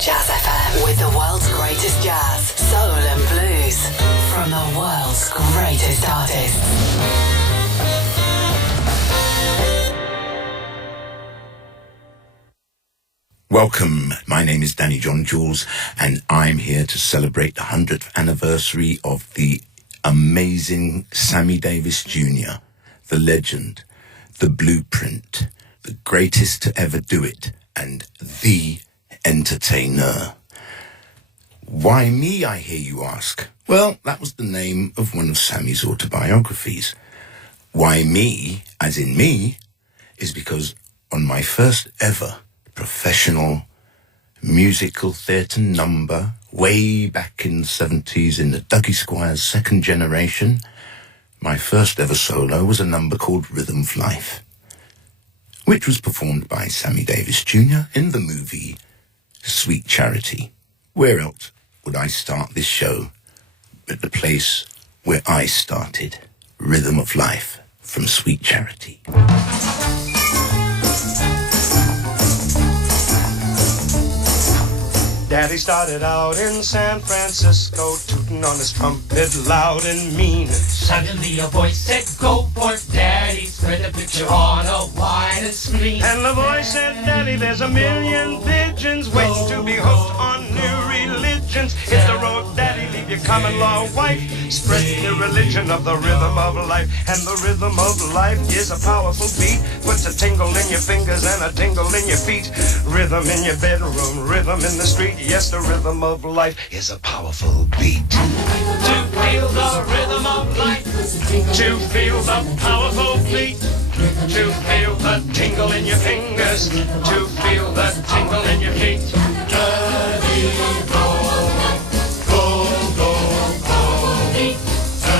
Jazz FM with the world's greatest jazz, soul and blues from the world's greatest artists. Welcome, my name is Danny John-Jules and I'm here to celebrate the 100th anniversary of the amazing Sammy Davis Jr, the legend, the blueprint, the greatest to ever do it, and the entertainer. Why me, I hear you ask? Well, that was the name of one of Sammy's autobiographies. Why me, as in me, is because on my first ever professional musical theatre number way back in the 70s in the Dougie Squire's second generation, my first ever solo was a number called Rhythm of Life, which was performed by Sammy Davis Jr. in the movie Sweet Charity. Where else would I start this show but the place where I started, Rhythm of Life from Sweet Charity. Daddy started out in San Francisco, tooting on his trumpet loud and mean. Suddenly a voice said, "Go for it, Daddy, spread the picture on a wide screen." And the voice said, "Daddy, there's a million pigeons waiting to be hooked on new religions. Hit the road, Daddy, leave your common law wife. Spread the religion of the rhythm of life." And the rhythm of life is a powerful beat. Puts a tingle in your fingers and a tingle in your feet. Rhythm in your bedroom, rhythm in the street. Yes, the rhythm of life is a powerful beat. To feel the rhythm of life, To feel the powerful beat. To feel the tingle in your fingers. To feel the tingle in your feet. Daddy, go, go, go, go, beat. To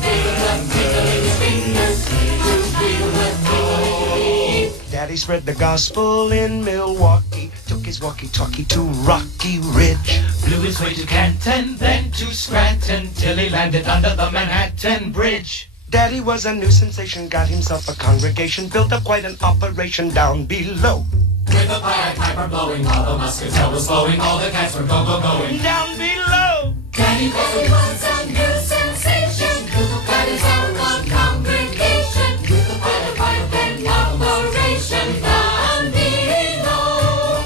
feel the tingle in your fingers, to feel the tingle in your feet. Daddy spread the gospel in Milwaukee. Took his walkie-talkie to Rocky Ridge. Flew his way to Canton, then to Scranton, till he landed under the Manhattan Bridge. Daddy was a new sensation, got himself a congregation, built up quite an operation down below. With the Pied Piper blowing, while the muscatel was flowing, all the cats were go-go-going. Down below! Daddy was a new sensation, got his own congregation, with the Pied Piper operation down below.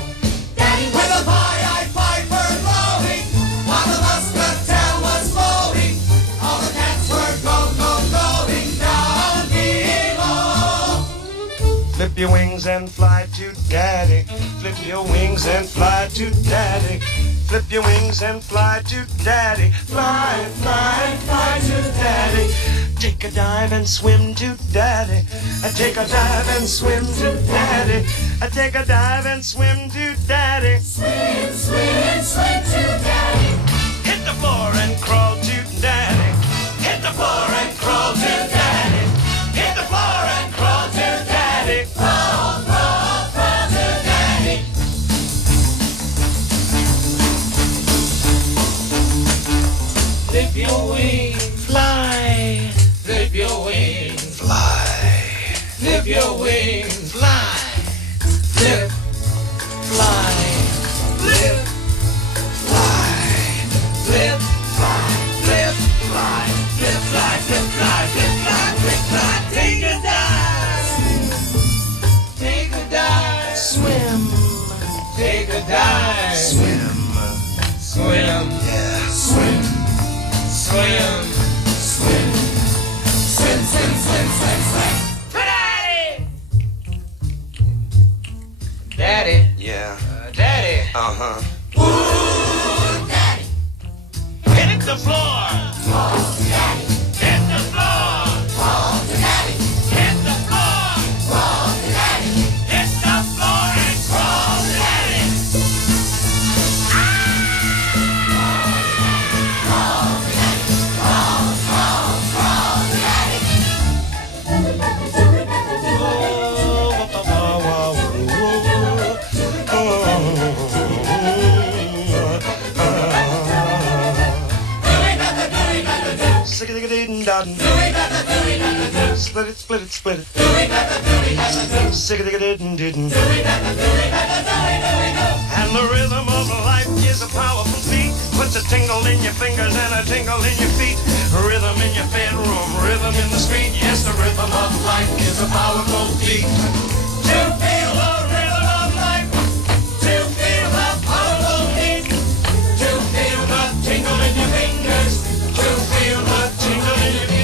Daddy with the Pied Piper blowing, while the muscatel was flowing, all the cats were go-go-going down below. Flip your wings and fly to Daddy. Flip your wings and fly to Daddy. Flip your wings and fly to Daddy. Fly, fly, fly to Daddy. Take a dive and swim to Daddy. I take a dive and swim to Daddy. I take a dive and swim to Daddy. Swim, swim, swim to Daddy. Hit the floor and crawl to Daddy. Hit the floor and crawl to Daddy. Hit the floor and crawl to Daddy. Crawl, crawl, crawl to Daddy. Flip your wings, Fly, flip your wings, fly, flip your wings, fly, flip, fly, flip, fly, flip, fly, flip, fly, flip, fly, flip, fly, flip, fly, flip, fly. Take a dive, take a dive, swim, take a dive, swim, swim, yeah, swim, swim, swim, swim, swim, swim, swim, swim. Daddy, Daddy, yeah, Daddy. uh-huh. Ooh, Daddy. Hit the floor, Crawl to Daddy. hit the floor, Crawl to Daddy. hit the floor, Crawl to Daddy. hit the floor and crawl to Daddy. Crawl to Daddy. Crawl, crawl, crawl to Daddy. Split it, split it, split it. And the rhythm of life is a powerful beat. Puts a tingle in your fingers and a tingle in your feet. Rhythm in your bedroom, rhythm in the street. Yes, the rhythm of life is a powerful beat. To feel the rhythm of life, to feel the powerful beat, to feel the tingle in your fingers, to feel the tingle in your feet.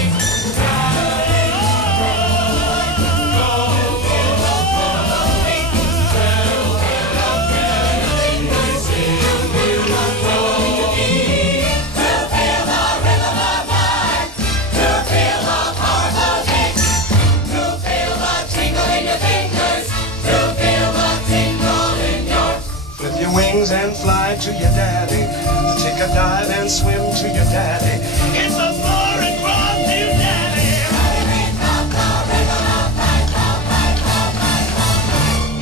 And fly to your daddy. Take a dive and swim to your daddy. It's a foreign cross to your daddy.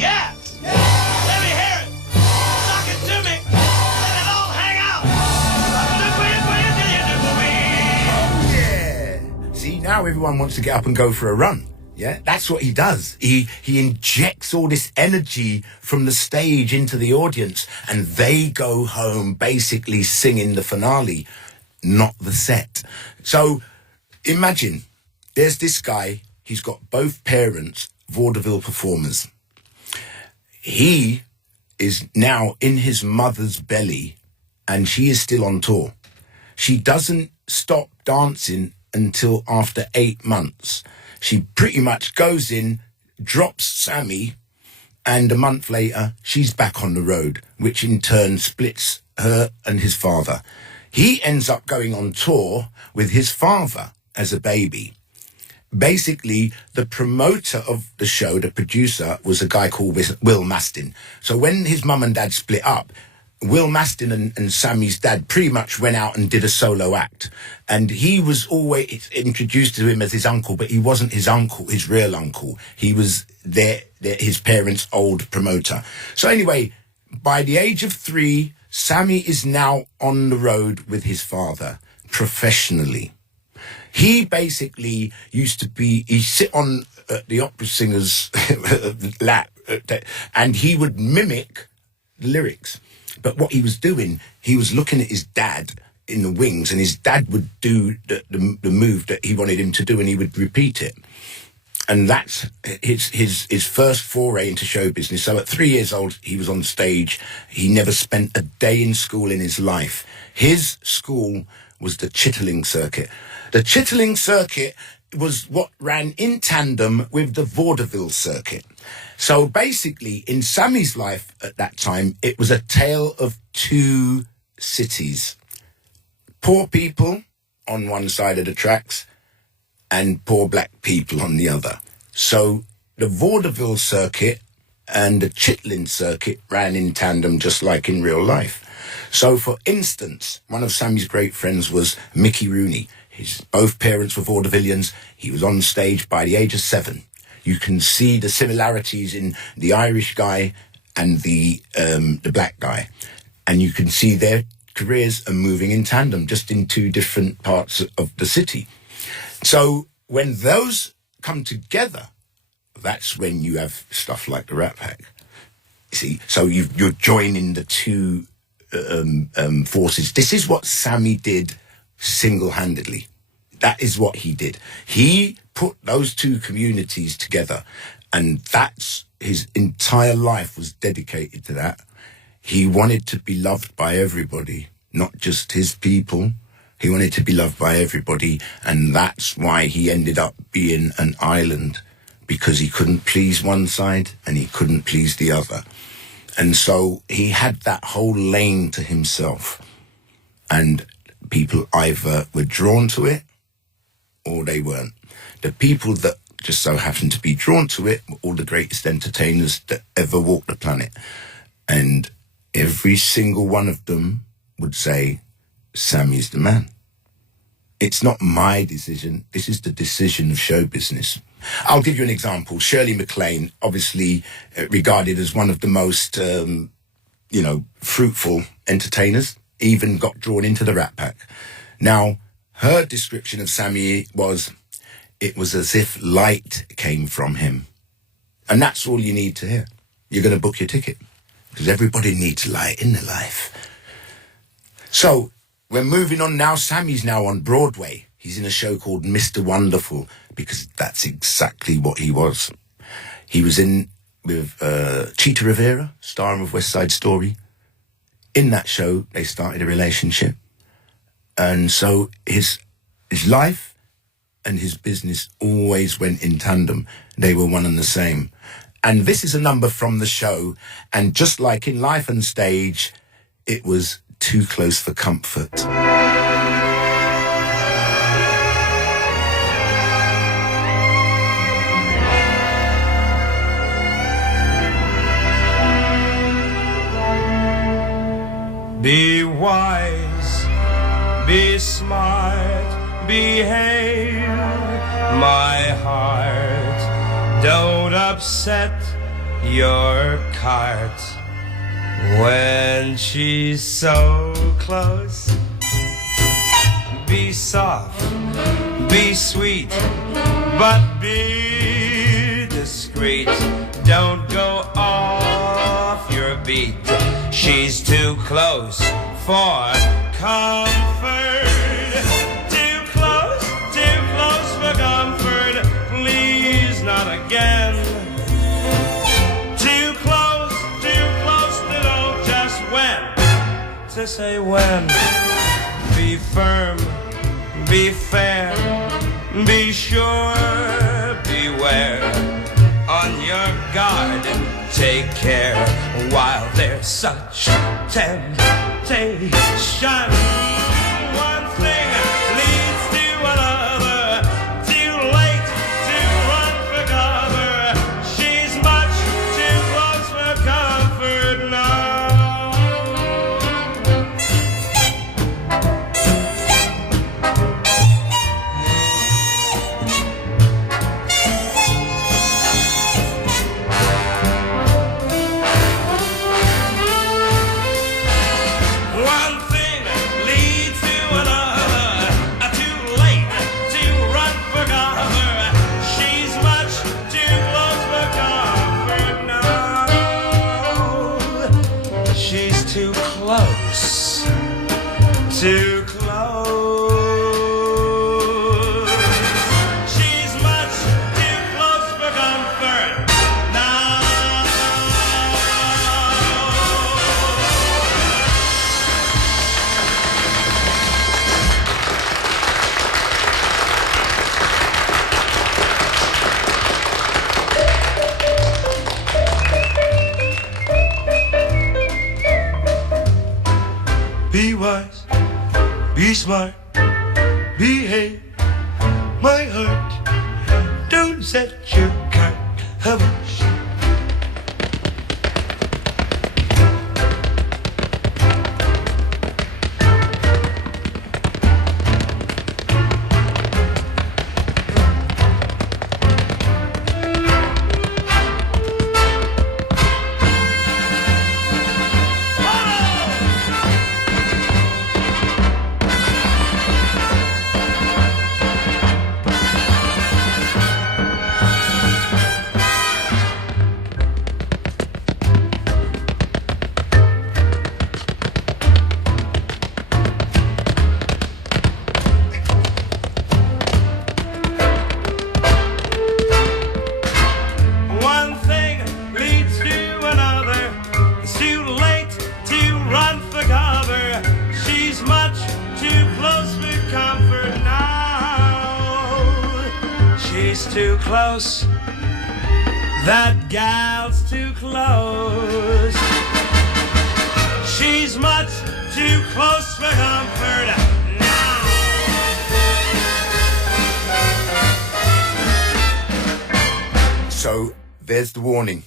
Yeah! Let me hear it. Knock it to me. Let it all hang out. Yeah. See, now everyone wants to get up and go for a run. Yeah, that's what he does. He injects all this energy from the stage into the audience, and they go home basically singing the finale, not the set. So imagine there's this guy, he's got both parents, vaudeville performers. He is now in his mother's belly, and she is still on tour. She doesn't stop dancing until after 8 months. She pretty much goes in, drops Sammy, and a month later, she's back on the road, which in turn splits her and his father. He ends up going on tour with his father as a baby. Basically, the promoter of the show, the producer, was a guy called Will Mastin. So when his mum and dad split up, Will Mastin and Sammy's dad pretty much went out and did a solo act. And he was always introduced to him as his uncle, but he wasn't his uncle, his real uncle. He was his parents' old promoter. So anyway, by the age of 3, Sammy is now on the road with his father professionally. He basically used to he'd sit on the opera singer's lap and he would mimic the lyrics. But what he was doing, he was looking at his dad in the wings, and his dad would do the move that he wanted him to do, and he would repeat it. And that's his first foray into show business. So at 3 years old, he was on stage. He never spent a day in school in his life. His school was the Chittering Circuit. The Chittering Circuit was what ran in tandem with the Vaudeville Circuit. So basically, in Sammy's life at that time, it was a tale of 2 cities. Poor people on one side of the tracks and poor black people on the other. So the Vaudeville Circuit and the Chitlin Circuit ran in tandem just like in real life. So for instance, one of Sammy's great friends was Mickey Rooney. Both parents were vaudevillians. He was on stage by the age of 7. You can see the similarities in the Irish guy and the black guy. And you can see their careers are moving in tandem, just in 2 different parts of the city. So when those come together, that's when you have stuff like the Rat Pack. See, so you're joining the 2 forces. This is what Sammy did single-handedly. That is what he did. He put those 2 communities together, and that's his entire life was dedicated to that. He wanted to be loved by everybody, not just his people. He wanted to be loved by everybody, and that's why he ended up being an island, because he couldn't please one side and he couldn't please the other. And so he had that whole lane to himself, and people either were drawn to it or they weren't. The people that just so happened to be drawn to it were all the greatest entertainers that ever walked the planet. And every single one of them would say, Sammy's the man. It's not my decision. This is the decision of show business. I'll give you an example. Shirley MacLaine, obviously regarded as one of the most, fruitful entertainers, even got drawn into the Rat Pack. Now, her description of Sammy was, it was as if light came from him. And that's all you need to hear. You're going to book your ticket because everybody needs light in their life. So we're moving on now. Sammy's now on Broadway. He's in a show called Mr. Wonderful because that's exactly what he was. He was in with Cheetah Rivera, star of West Side Story. In that show, they started a relationship. And so his life and his business always went in tandem. They were one and the same. And this is a number from the show. And just like in life and stage, it was Too Close for Comfort. Be wise, be smart, behave, my heart. Don't upset your cart when she's so close. Be soft, be sweet, but be discreet. Don't go off your beat. She's too close for comfort. Too close for comfort. Please, not again. Too close to know just when to say when. Be firm, be fair, be sure, beware. On your guard, take care while there's such temptation. One thing leads to another. Too late to run for cover. She's much too close for comfort now. Too close. She's much too close for comfort now. Be wise, be smart, behave, my heart. Don't set your cart above. Too close, that gal's too close. She's much too close for comfort now. So there's the warning.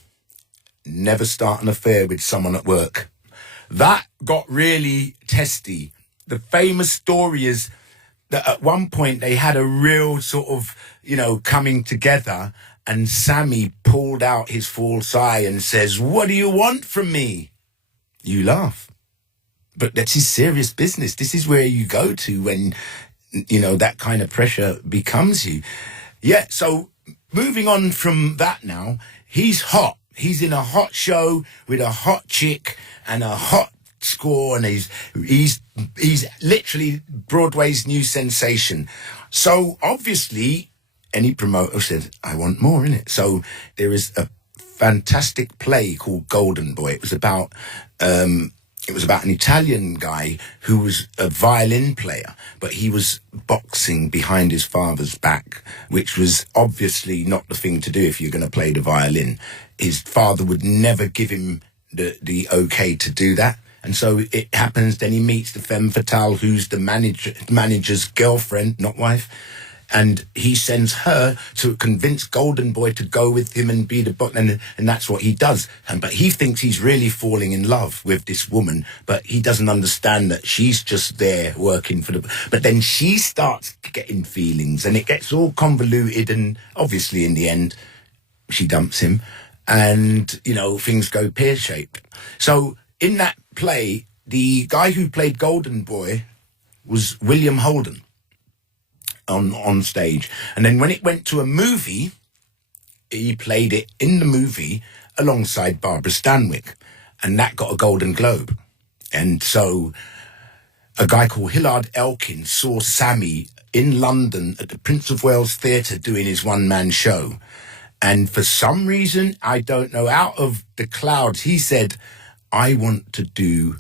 Never start an affair with someone at work. That got really testy. The famous story is that at one point they had a real sort of, coming together, and Sammy pulled out his false eye and says, "What do you want from me?" You laugh. But that's his serious business. This is where you go to when, that kind of pressure becomes you. Yeah, so moving on from that now, he's hot. He's in a hot show with a hot chick and a hot score, and he's literally Broadway's new sensation. So obviously, any promoter said, I want more in it. So there is a fantastic play called Golden Boy. It was about an Italian guy who was a violin player, but he was boxing behind his father's back, which was obviously not the thing to do if you're going to play the violin. His father would never give him the okay to do that. And so it happens, then he meets the femme fatale, who's the manager's girlfriend, not wife. And he sends her to convince Golden Boy to go with him and be the boss. And that's what he does. But he thinks he's really falling in love with this woman, but he doesn't understand that she's just there working for the... But then she starts getting feelings, and it gets all convoluted, and obviously in the end, she dumps him. And, you know, things go pear-shaped. So in that play, the guy who played Golden Boy was William Holden on stage. And then when it went to a movie, he played it in the movie alongside Barbara Stanwyck, and that got a Golden Globe. And so a guy called Hilard Elkin saw Sammy in London at the Prince of Wales Theatre doing his one-man show. And for some reason, I don't know, out of the clouds, he said, I want to do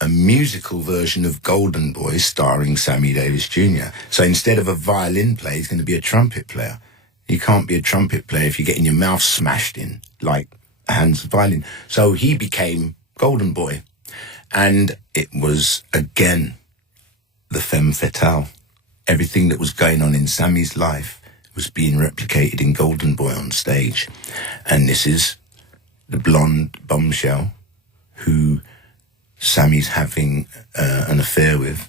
a musical version of Golden Boy starring Sammy Davis Jr. So instead of a violin player, he's going to be a trumpet player. You can't be a trumpet player if you're getting your mouth smashed in like a Hans violin. So he became Golden Boy. And it was, again, the femme fatale. Everything that was going on in Sammy's life was being replicated in Golden Boy on stage. And this is the blonde bombshell who Sammy's having an affair with,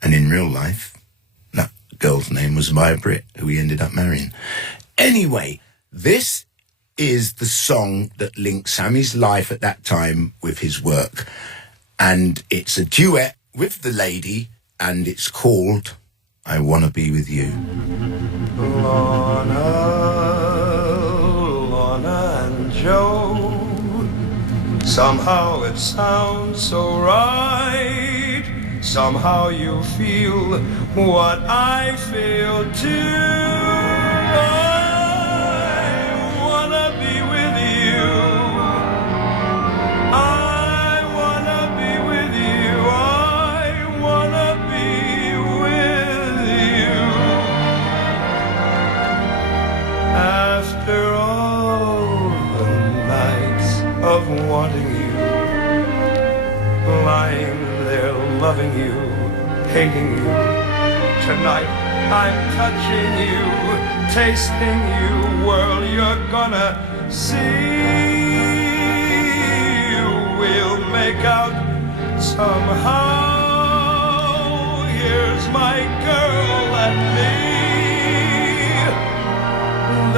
and in real life, that girl's name was Maya Britt, who he ended up marrying. Anyway, this is the song that linked Sammy's life at that time with his work, and it's a duet with the lady, and it's called I Wanna Be With You. Lorna and Joe, somehow it sounds so right. Somehow you feel what I feel too. I wanna be with you. I wanna be with you. I wanna be with you. After all the nights of wanting you, lying there loving you, hating you, tonight I'm touching you, tasting you, world, you're gonna see. We'll make out somehow. Here's my girl and me.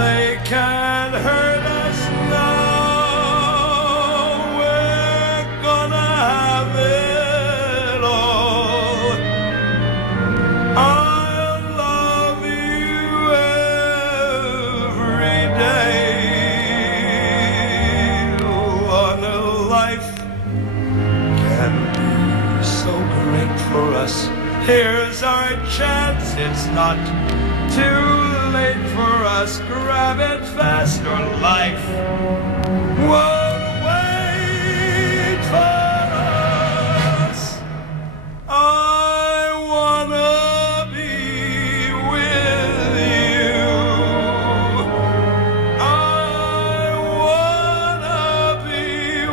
They can't hurt us now. Here's our chance, it's not too late for us. Grab it fast or life won't wait for us. I wanna be with you. I wanna be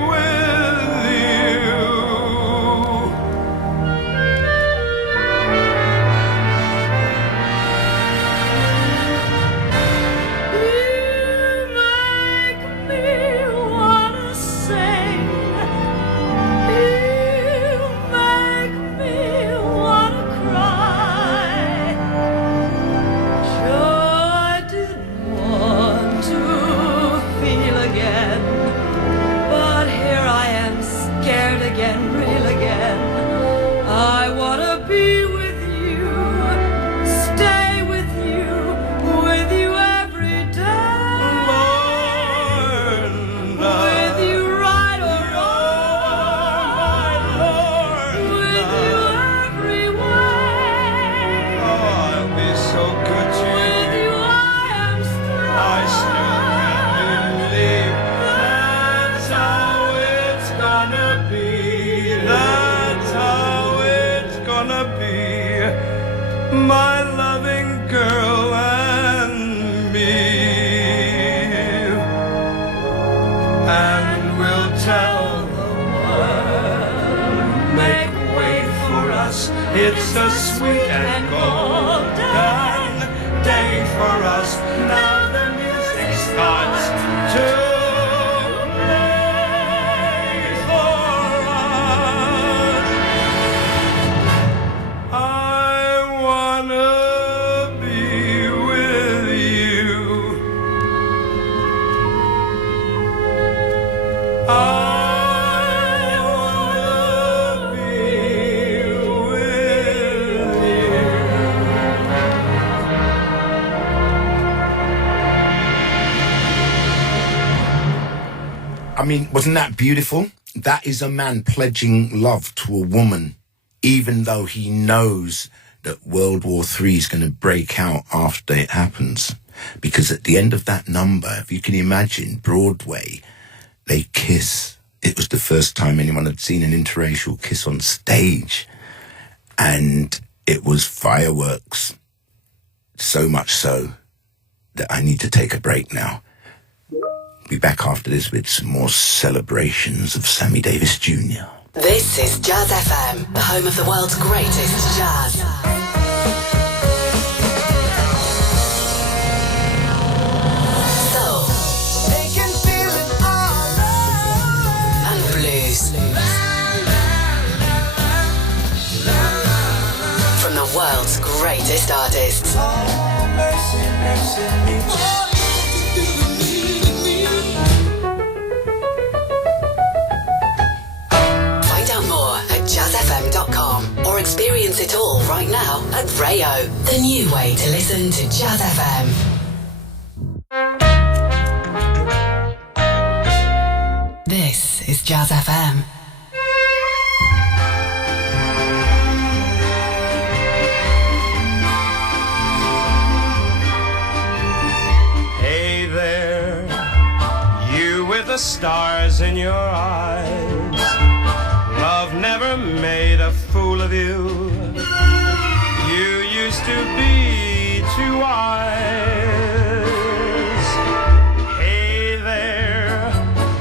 with you. It's a sweet and golden day for us. Now the music starts to play for us. I wanna be with you. I mean, wasn't that beautiful? That is a man pledging love to a woman, even though he knows that World War III is going to break out after it happens. Because at the end of that number, if you can imagine, Broadway, they kiss. It was the first time anyone had seen an interracial kiss on stage. And it was fireworks. So much so that I need to take a break now. Be back after this with some more celebrations of Sammy Davis Jr. This is Jazz FM, the home of the world's greatest jazz. Soul. They can feel it all And blues. From the world's greatest artists. mercy, mercy, me. Find out more at jazzfm.com or experience it all right now at Rayo, the new way to listen to Jazz FM. This is Jazz FM. Hey there, you with the stars in your eyes. Love never made a fool of you. You used to be too wise. Hey there,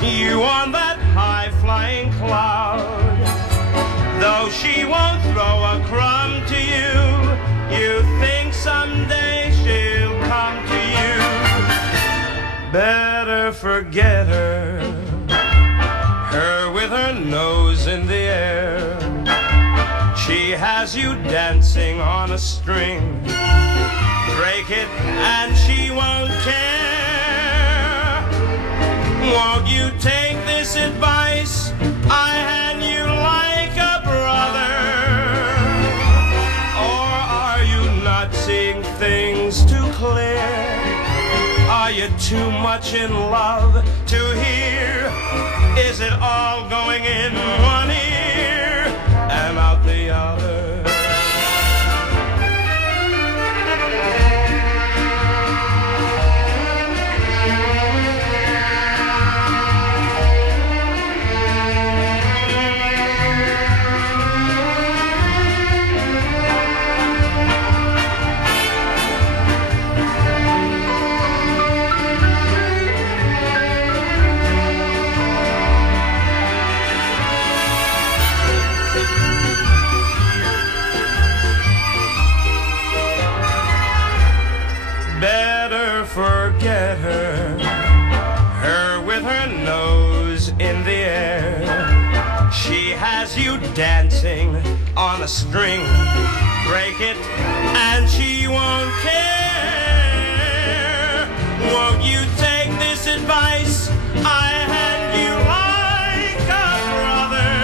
you on that high-flying cloud. Though she won't throw a crumb to you, you think someday she'll come to you. Better forget her, her with her nose in the air. She has you dancing on a string. Break it and she won't care. Won't you take this advice I hand you like a brother? Or are you not seeing things too clear? Are you too much in love to hear? Is it all going in one ear and out the other? Better forget her, her with her nose in the air. She has you dancing on a string. Break it and she won't care. Won't you take this advice I hand you like a brother?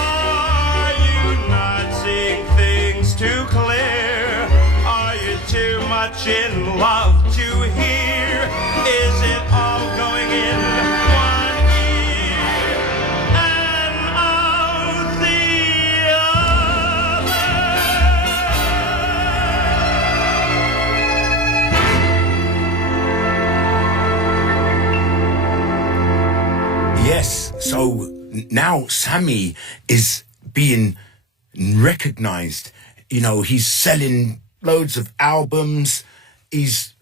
Are you not seeing things too clear? Are you too much in love to hear? Is it all going in one ear and out the Yes, so now Sammy is being recognized. You know, he's selling loads of albums. He's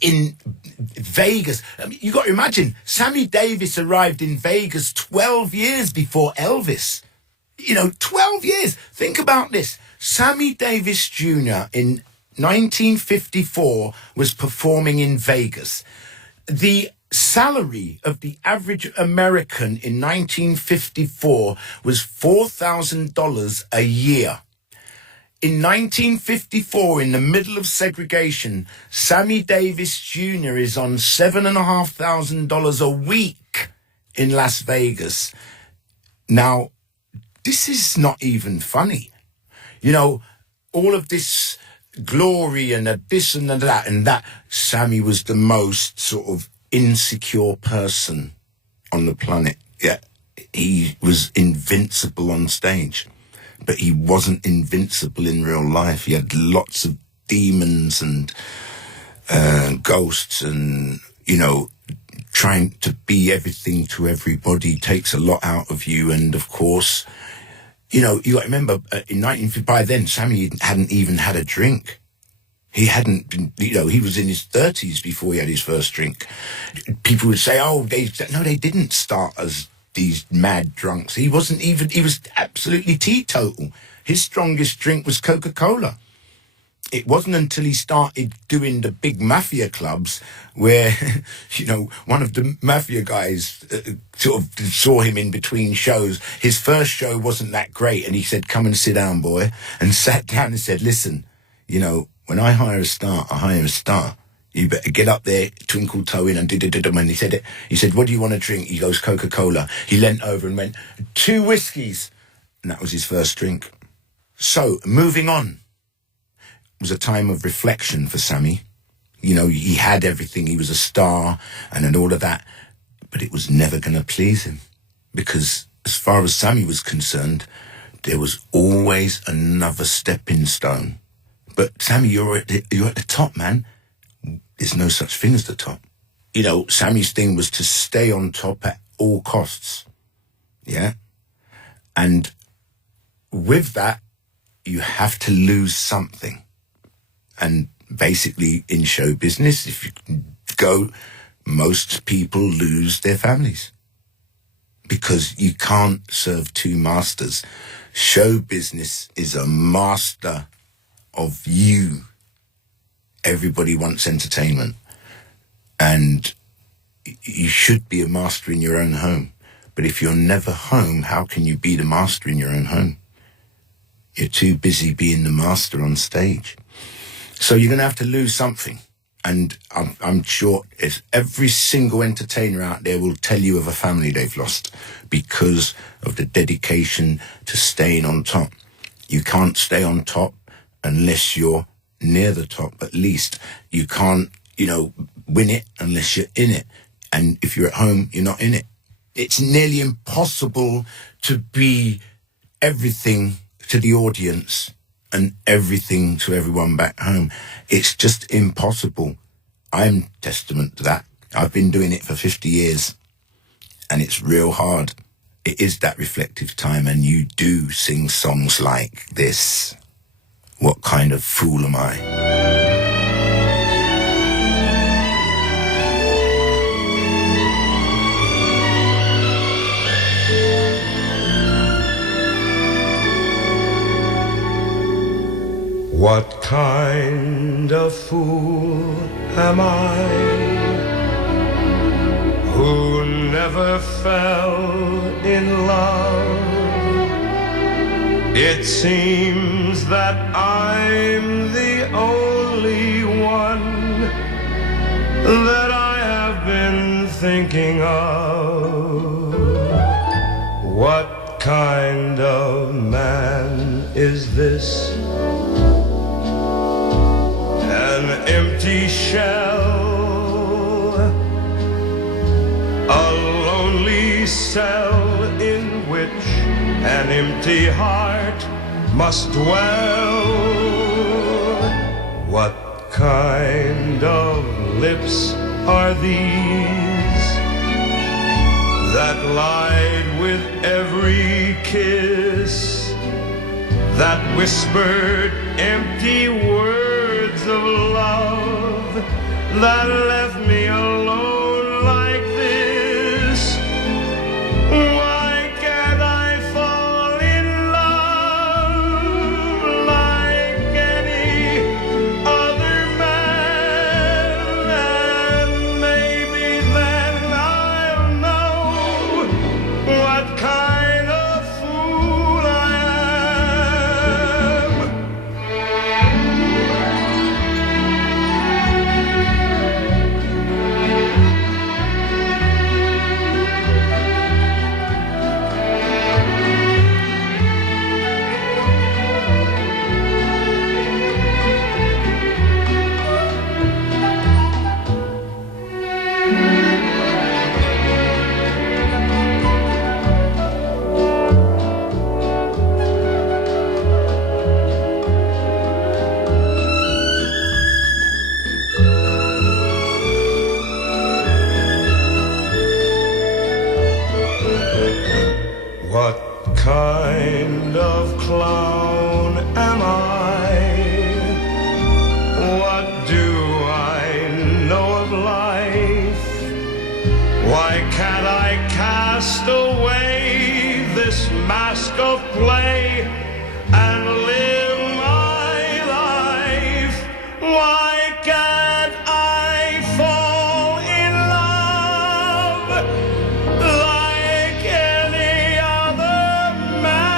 in Vegas. I mean, you got to imagine, Sammy Davis arrived in Vegas 12 years before Elvis. 12 years. Think about this. Sammy Davis Jr. in 1954 was performing in Vegas. The salary of the average American in 1954 was $4,000 a year. In 1954, in the middle of segregation, Sammy Davis Jr. is on $7,500 a week in Las Vegas. Now, this is not even funny. All of this glory and this and that and that. Sammy was the most sort of insecure person on the planet. Yeah, he was invincible on stage. But he wasn't invincible in real life. He had lots of demons and ghosts and, trying to be everything to everybody takes a lot out of you. And, of course, you got to remember, by then, Sammy hadn't even had a drink. He hadn't been, he was in his 30s before he had his first drink. People would say, they didn't start as these mad drunks. He was absolutely teetotal. His strongest drink was Coca-Cola. It wasn't until he started doing the big mafia clubs where, one of the mafia guys sort of saw him in between shows. His first show wasn't that great, and he said, "Come and sit down, boy," and sat down and said, "Listen, when I hire a star, I hire a star. You better get up there, twinkle toe in, and do-do-do-do." And he said, "What do you want to drink?" He goes, "Coca-Cola." He leant over and went, "2 whiskeys." And that was his first drink. So, moving on. It was a time of reflection for Sammy. He had everything. He was a star and all of that. But it was never going to please him. Because as far as Sammy was concerned, there was always another stepping stone. But Sammy, you're at the top, man. There's no such thing as the top. Sammy's thing was to stay on top at all costs. Yeah? And with that, you have to lose something. And basically, in show business, if you go, most people lose their families. Because you can't serve 2 masters. Show business is a master of you. Everybody wants entertainment. And you should be a master in your own home. But if you're never home, how can you be the master in your own home? You're too busy being the master on stage. So you're going to have to lose something. And I'm sure every single entertainer out there will tell you of a family they've lost because of the dedication to staying on top. You can't stay on top unless you're near the top, at least. You can't, win it unless you're in it. And if you're at home, you're not in it. It's nearly impossible to be everything to the audience and everything to everyone back home. It's just impossible. I'm testament to that. I've been doing it for 50 years and it's real hard. It is that reflective time, and you do sing songs like this. What kind of fool am I? What kind of fool am I who never fell in love? It seems that I'm the only one that I have been thinking of. What kind of man is this? An empty shell, a lonely cell in which an empty heart must dwell. What kind of lips are these that lied with every kiss, that whispered empty words of love, that left me alone like this? Why can't I fall in kind of clown am I? What do I know of life? Why can't I cast away this mask of play and live my life? Why can't I fall in love like any other man?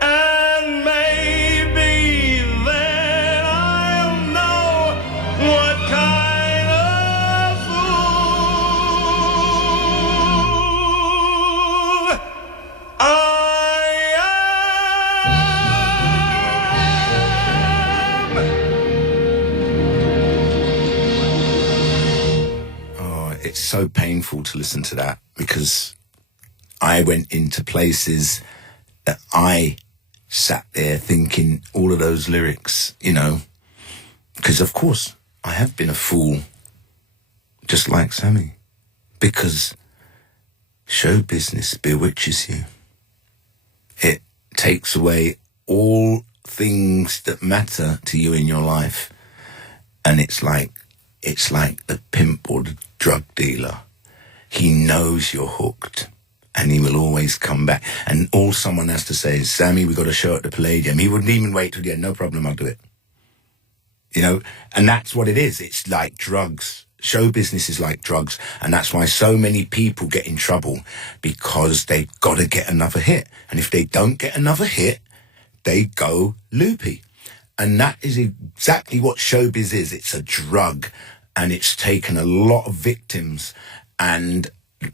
And maybe then I'll know what kind of fool I am. Oh, it's so painful to listen to that because I went into places that I sat there thinking all of those lyrics, you know, because of course I have been a fool just like Sammy, because show business bewitches you. It takes away all things that matter to you in your life. And it's like the pimp or the drug dealer. He knows you're hooked and he will always come back. And all someone has to say is, Sammy, we got a show at the Palladium. He wouldn't even wait till the end. No problem, I'll do it. You know, and that's what it is. It's like drugs. Show business is like drugs. And that's why so many people get in trouble, because they've got to get another hit. And if they don't get another hit, they go loopy. And that is exactly what showbiz is. It's a drug, and it's taken a lot of victims. And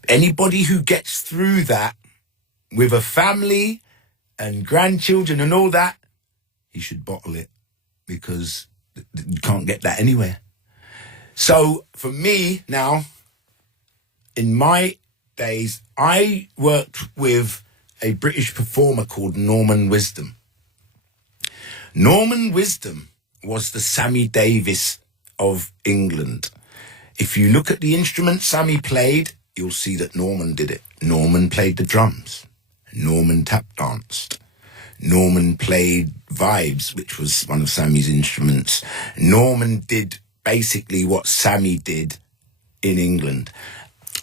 anybody who gets through that with a family and grandchildren and all that, he should bottle it, because you can't get that anywhere. So for me now, in my days, I worked with a British performer called Norman Wisdom. Norman Wisdom was the Sammy Davis of England. If you look at the instrument Sammy played, you'll see that Norman did it. Norman played the drums. Norman tap danced. Norman played vibes, which was one of Sammy's instruments. Norman did basically what Sammy did in England.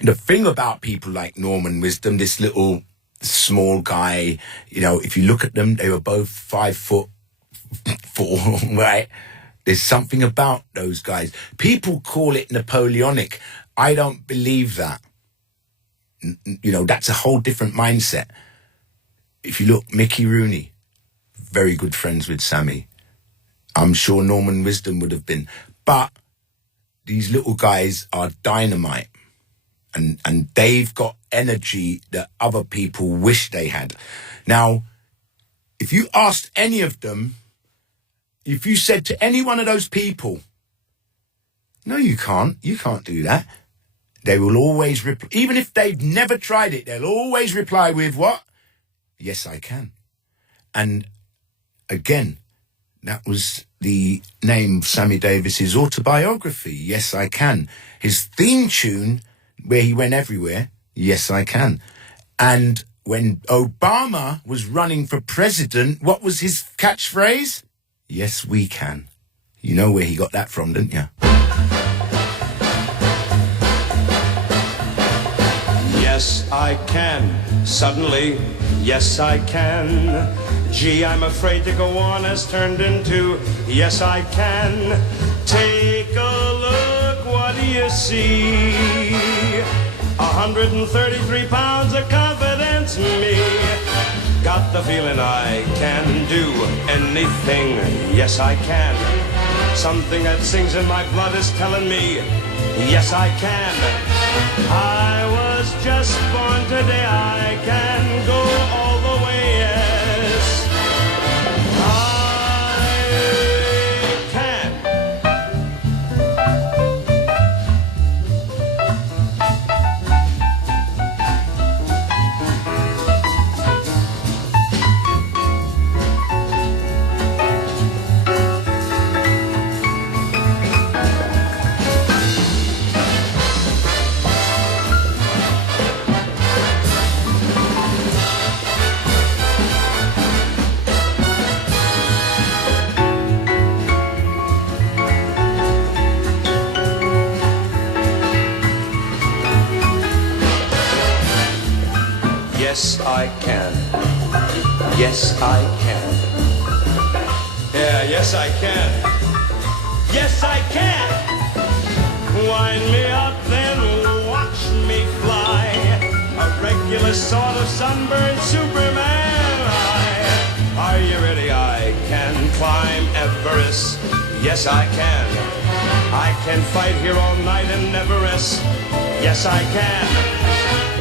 The thing about people like Norman Wisdom, this little small guy, you know, if you look at them, they were both 5'4", right? There's something about those guys. People call it Napoleonic. I don't believe that. You know, that's a whole different mindset. If you look, Mickey Rooney, very good friends with Sammy. I'm sure Norman Wisdom would have been. But these little guys are dynamite. And they've got energy that other people wish they had. Now, if you asked any of them, if you said to any one of those people, no, you can't do that, they will always reply. Even if they've never tried it, they'll always reply with what? Yes, I can. And again, that was the name of Sammy Davis's autobiography, Yes, I Can. His theme tune, where he went everywhere, Yes, I Can. And when Obama was running for president, what was his catchphrase? Yes, we can. You know where he got that from, didn't you? Yes, I can. Suddenly, yes, I can. Gee, I'm afraid to go on has turned into yes, I can. Take a look, what do you see? 133 pounds of confidence, me. Got the feeling I can do anything, yes, I can. Something that sings in my blood is telling me, yes, I can. I was just born today, I can go all the way, yes, I can. Yes, I can. Yes, I can. Yeah, yes, I can. Yes, I can. Wind me up, then watch me fly. A regular sort of sunburned Superman. Are you ready? I can climb Everest. Yes, I can. I can fight here all night and never rest. Yes, I can.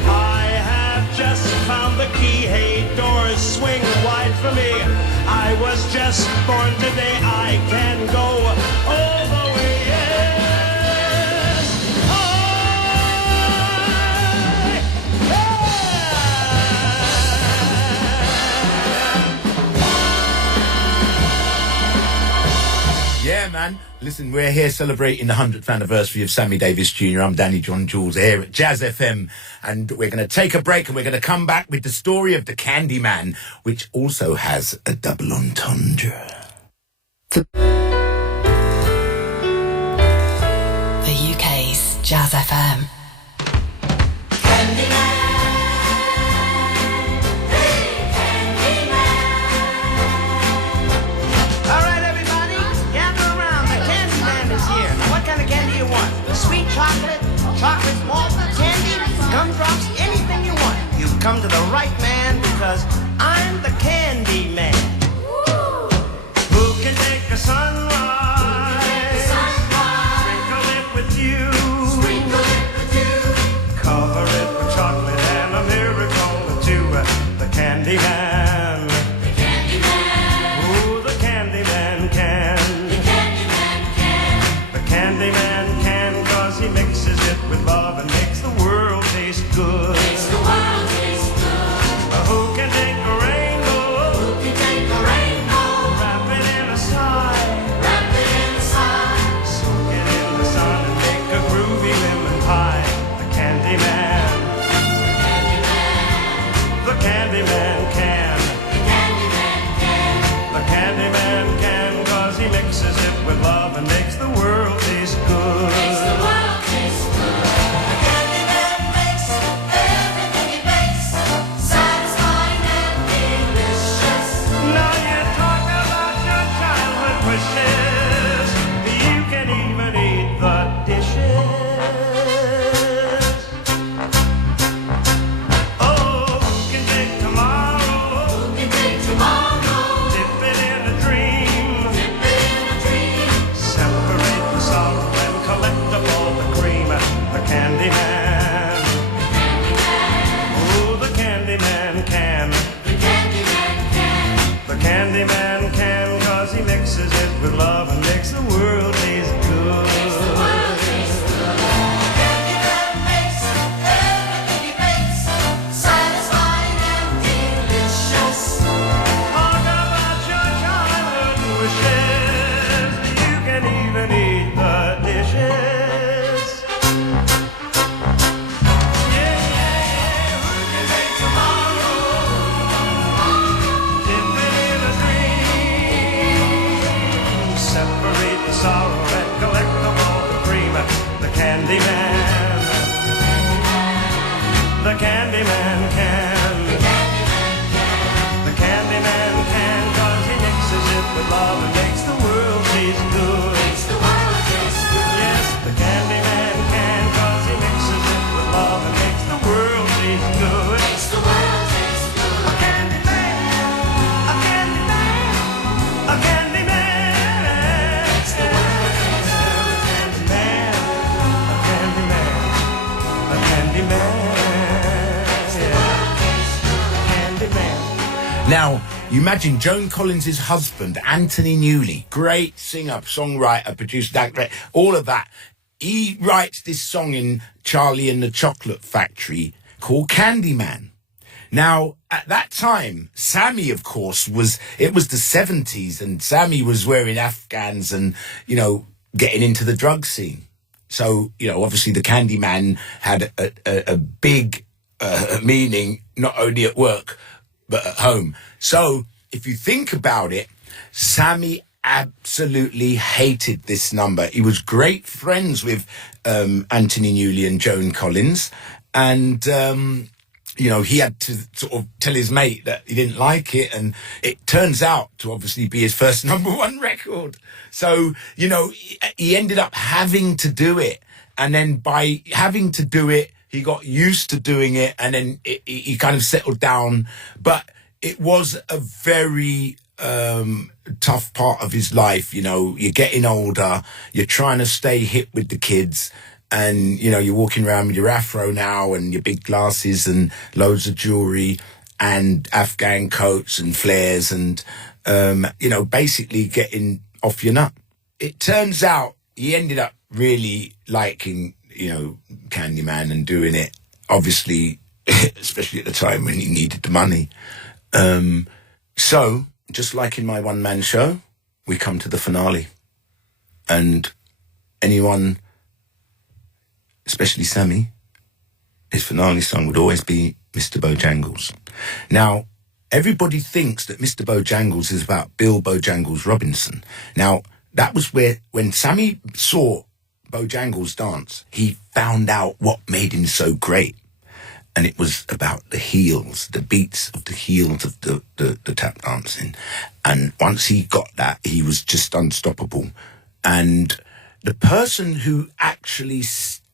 I have just found the key. Hey, doors swing wide for me. I was just born today. I can go all the way. Yes, Yeah, man. Listen, we're here celebrating the 100th anniversary of Sammy Davis Jr. I'm Danny John-Jules here at Jazz FM, and we're going to take a break and we're going to come back with the story of the Candyman, which also has a double entendre. The UK's Jazz FM. All right, everybody, gather around. The Candyman is here. Now, what kind of candy you want? Sweet chocolate, chocolate malt candy, gumdrops, anything you want. You've come to the right man because I'm the Candy Man. Who can take a sunrise? Sprinkle it with you. Cover it with chocolate and a miracle or two. The Candy Man. Ooh, the Candyman can. The Candyman can, 'cause he mixes it with love and makes the world taste good. Who can take a rainbow? Wrap it in a sigh. Soak it in the sun and make a groovy lemon pie. The Candyman. The Candyman can. The Candyman can, 'cause he mixes it with love and makes the world taste good. The Candyman makes everything he bakes satisfying and delicious. Now you talk about your childhood wishes. You can even eat the dishes. Oh, who can take tomorrow? Dip it in a dream. Separate the sorrow and collect up all the cream. The Candyman. Oh, the Candyman can. The Candyman can, 'cause he mixes it with love and makes the world taste good. Candyman makes everything he bakes satisfying and delicious. Talk about your childhood wishes. You can even eat the dishes. Yeah, who can take tomorrow? Dip it in a dream. Separate the sorrow and collect them all the cream. The Candyman. The Candyman can. The Candyman can, 'cause he mixes it with love and makes the world taste good. Yes, the Candyman can, 'cause he mixes it with love and makes the world taste good. A Candyman, a Candyman, a Candyman. A Candyman, a Candyman, Candyman. Now, you imagine Joan Collins' husband, Anthony Newley, great singer, songwriter, producer, director, all of that. He writes this song in Charlie and the Chocolate Factory called Candyman. Now, at that time, Sammy, of course, it was the 70s, and Sammy was wearing Afghans and, getting into the drug scene. So, obviously the Candyman had a big meaning, not only at work, but at home. So, if you think about it, Sammy absolutely hated this number. He was great friends with Anthony Newley and Joan Collins. And he had to sort of tell his mate that he didn't like it, and it turns out to obviously be his first #1 record. So, he ended up having to do it. And then by having to do it, he got used to doing it, and then he kind of settled down. But it was a very tough part of his life. You're getting older, you're trying to stay hip with the kids, and, you're walking around with your afro now and your big glasses and loads of jewelry and Afghan coats and flares and, basically getting off your nut. It turns out he ended up really liking, Candyman and doing it, obviously, especially at the time when he needed the money. So, just like in my one-man show, we come to the finale. And anyone, especially Sammy, his finale song would always be Mr. Bojangles. Now, everybody thinks that Mr. Bojangles is about Bill Bojangles Robinson. Now, that was when Sammy saw Bojangles dance, he found out what made him so great. And it was about the heels, the beats of the heels of the tap dancing. And once he got that, he was just unstoppable. And the person who actually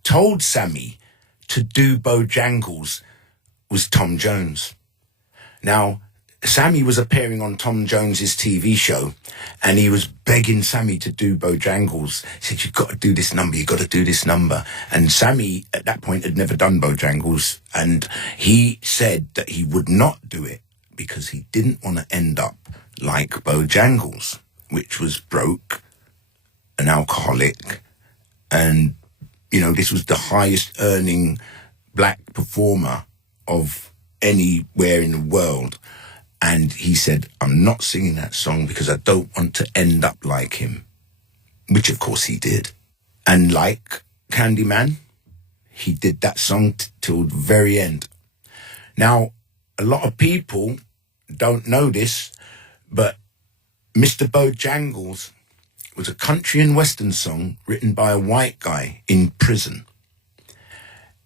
told Sammy to do Bojangles was Tom Jones. Now, Sammy was appearing on Tom Jones's TV show, and he was begging Sammy to do Bojangles. He said, "You've got to do this number, you've got to do this number." And Sammy, at that point, had never done Bojangles, and he said that he would not do it because he didn't want to end up like Bojangles, which was broke, an alcoholic, and, this was the highest earning black performer of anywhere in the world. And he said, "I'm not singing that song because I don't want to end up like him," which of course he did. And like Candyman, he did that song till the very end. Now, a lot of people don't know this, but Mr. Bojangles was a country and western song written by a white guy in prison.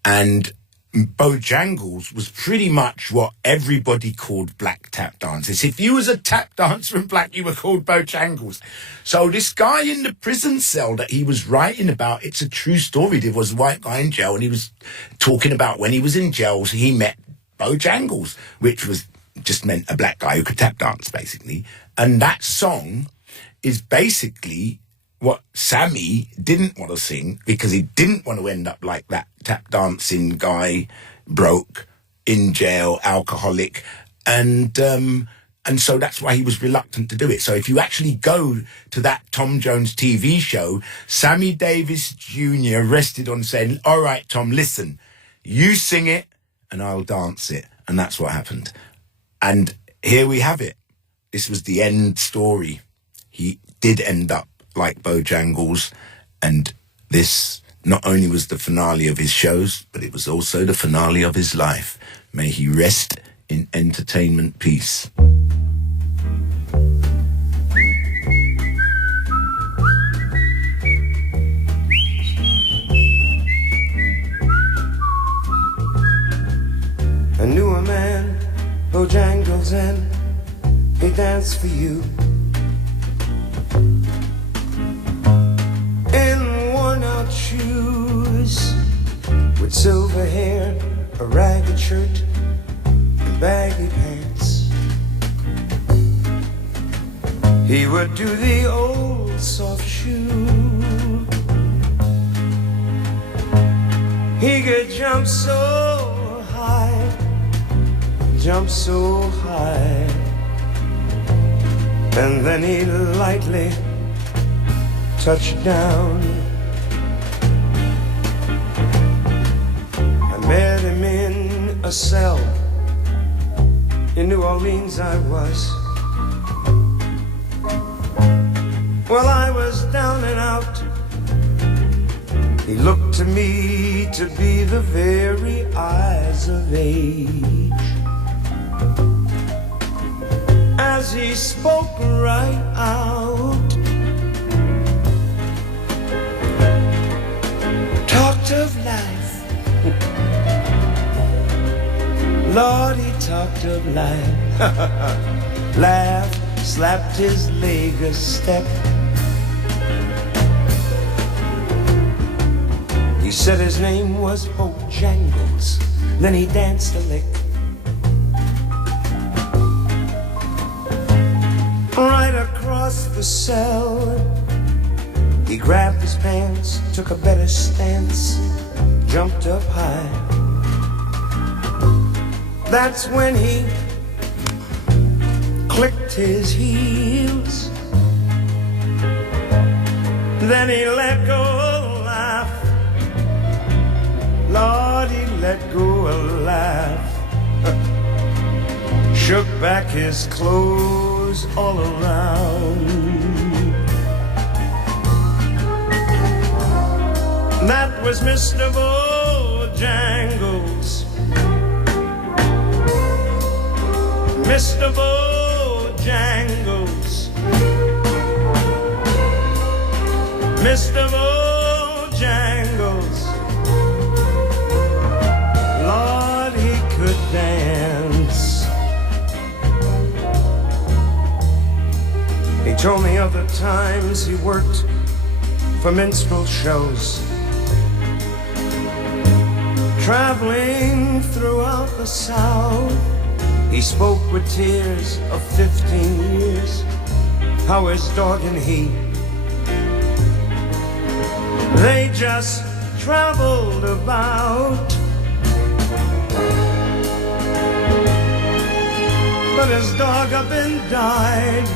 And Bojangles was pretty much what everybody called black tap dancers. If you was a tap dancer in black, you were called Bojangles. So this guy in the prison cell that he was writing about, it's a true story. There was a white guy in jail, and he was talking about when he was in jail, so he met Bojangles, which was just meant a black guy who could tap dance, basically. And that song is basically what Sammy didn't want to sing because he didn't want to end up like that tap dancing guy, broke, in jail, alcoholic. And so that's why he was reluctant to do it. So if you actually go to that Tom Jones TV show, Sammy Davis Jr. rested on saying, "All right, Tom, listen, you sing it and I'll dance it." And that's what happened. And here we have it. This was the end story. He did end up like Bojangles, and this not only was the finale of his shows, but it was also the finale of his life. May he rest in entertainment peace. I knew a man, Bojangles, and he danced for you in worn-out shoes, with silver hair, a ragged shirt, and baggy pants. He would do the old soft shoe. He could jump so high, jump so high, and then he lightly touched down. I met him in a cell in New Orleans. I was, well, I was down and out. He looked to me to be the very eyes of age. As he spoke right out, talked of life, Lord, he talked of life, laughed, slapped his leg a step. He said his name was Bojangles, then he danced a lick. Right across the cell, he grabbed his pants, took a better stance, jumped up high. That's when he clicked his heels. Then he let go a laugh. Lord, he let go a laugh. Shook back his clothes all around. That was Mr. Bojangles. Mr. Bojangles. Mr. Bojangles. Lord, he could dance. He told me of the times he worked for minstrel shows, traveling throughout the South. He spoke with tears of 15 years, how his dog and he, they just traveled about. But his dog up and died,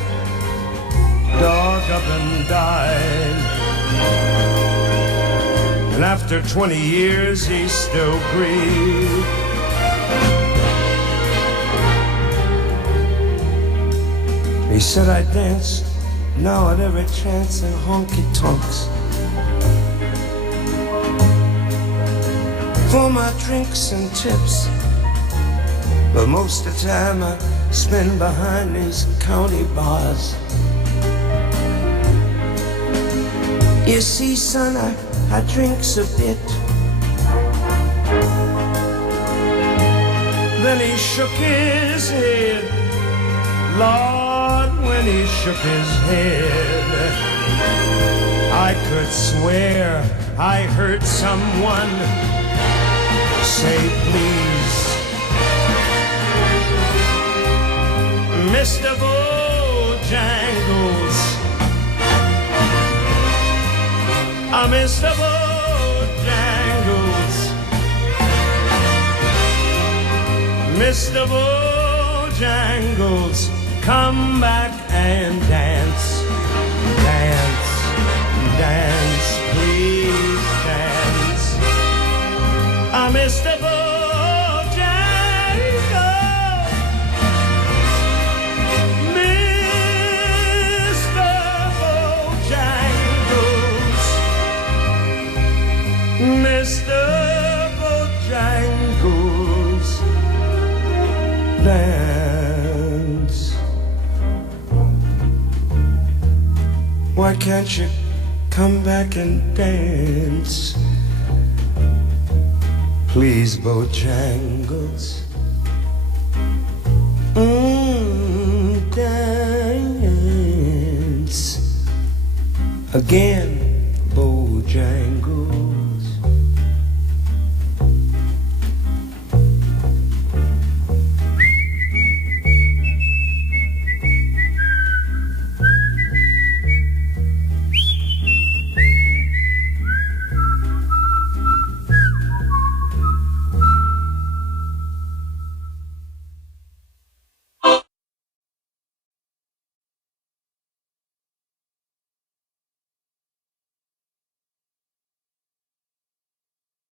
dog up and died. And after 20 years he still grieved. He said I danced now at every chance in honky-tonks for my drinks and tips, but most of the time I spend behind these county bars. You see, son, I drinks a bit. Then he shook his head. Lord, when he shook his head, I could swear I heard someone say please. Mr. Bojangles, Mr. Bojangles, Mr. Bojangles, come back and dance, dance, dance, please dance. Mr. Bojangles, Mr. Bojangles, Mr. Bojangles, dance. Why can't you come back and dance? Please, Bojangles. Dance again.